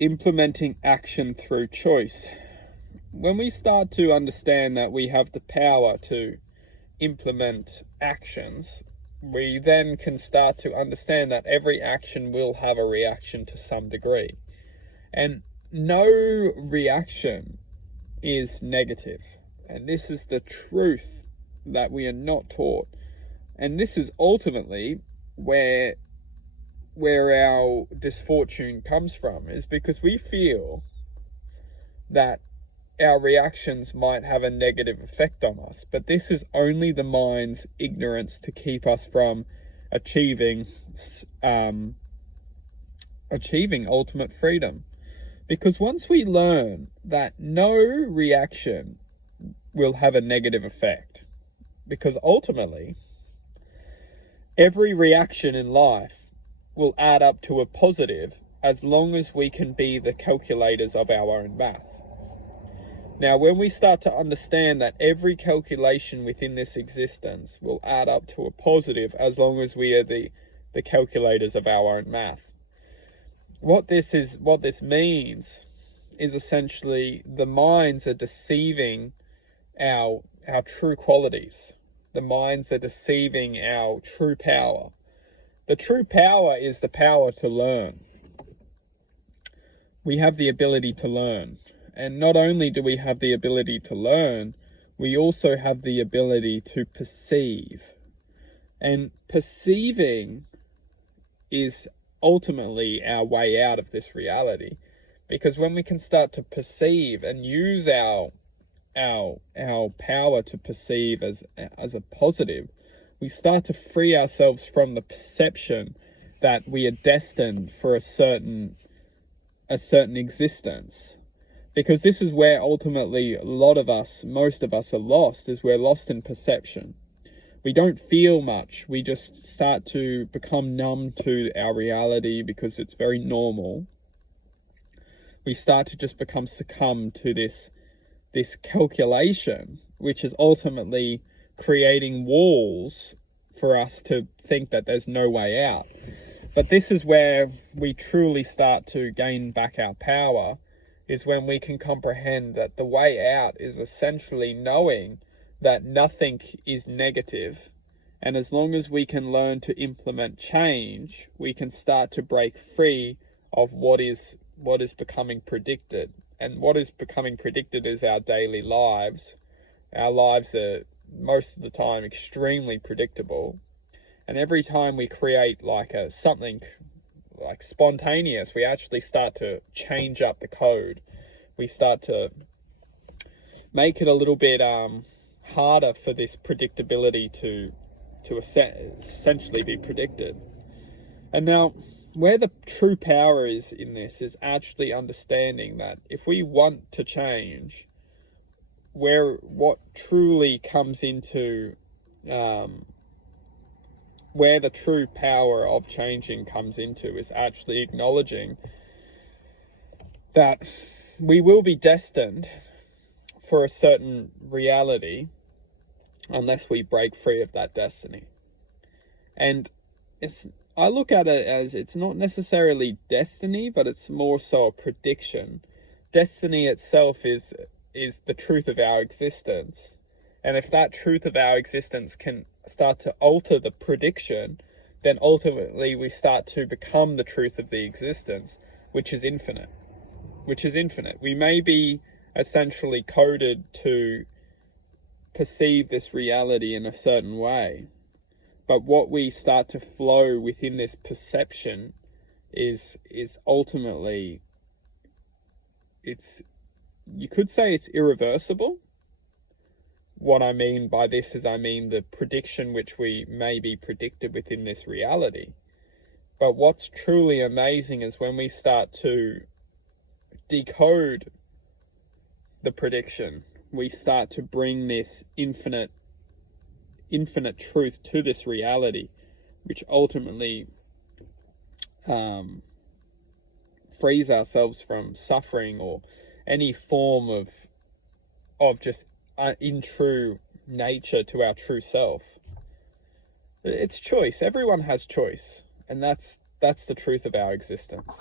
implementing action through choice. When we start to understand that we have the power to implement actions, we then can start to understand that every action will have a reaction to some degree. And no reaction is negative. And this is the truth that we are not taught. And this is ultimately where our misfortune comes from, is because we feel that our reactions might have a negative effect on us. But this is only the mind's ignorance to keep us from achieving ultimate freedom. Because once we learn that no reaction will have a negative effect, because ultimately every reaction in life will add up to a positive as long as we can be the calculators of our own math. Now, when we start to understand that every calculation within this existence will add up to a positive as long as we are the calculators of our own math, what this means is essentially the minds are deceiving our true qualities. The minds are deceiving our true power. The true power is the power to learn. We have the ability to learn. And not only do we have the ability to learn, we also have the ability to perceive. And perceiving is ultimately our way out of this reality. Because when we can start to perceive and use our power to perceive as a positive, we start to free ourselves from the perception that we are destined for a certain existence. Because this is where ultimately most of us are lost, is we're lost in perception. We don't feel much. We just start to become numb to our reality because it's very normal. We start to just succumb to this calculation, which is ultimately creating walls for us to think that there's no way out. But this is where we truly start to gain back our power, is when we can comprehend that the way out is essentially knowing that nothing is negative. And as long as we can learn to implement change, we can start to break free of what is becoming predicted. And what is becoming predicted is our daily lives. Our lives are most of the time extremely predictable. And every time we create something like spontaneous, we actually start to change up the code. We start to make it a little bit harder for this predictability to essentially be predicted. And now, where the true power is in this is actually understanding that if we want to change, what truly comes into where the true power of changing comes into is actually acknowledging that we will be destined for a certain reality unless we break free of that destiny. And I look at it as it's not necessarily destiny, but it's more so a prediction. Destiny itself is the truth of our existence. And if that truth of our existence can start to alter the prediction, then ultimately we start to become the truth of the existence, which is infinite. We may be essentially coded to perceive this reality in a certain way, but what we start to flow within this perception is ultimately, you could say it's irreversible. What I mean by this is the prediction which we may be predicted within this reality. But what's truly amazing is when we start to decode the prediction, we start to bring this infinite truth to this reality, which ultimately frees ourselves from suffering or any form of just in true nature to our true self. It's choice. Everyone has choice, and that's the truth of our existence.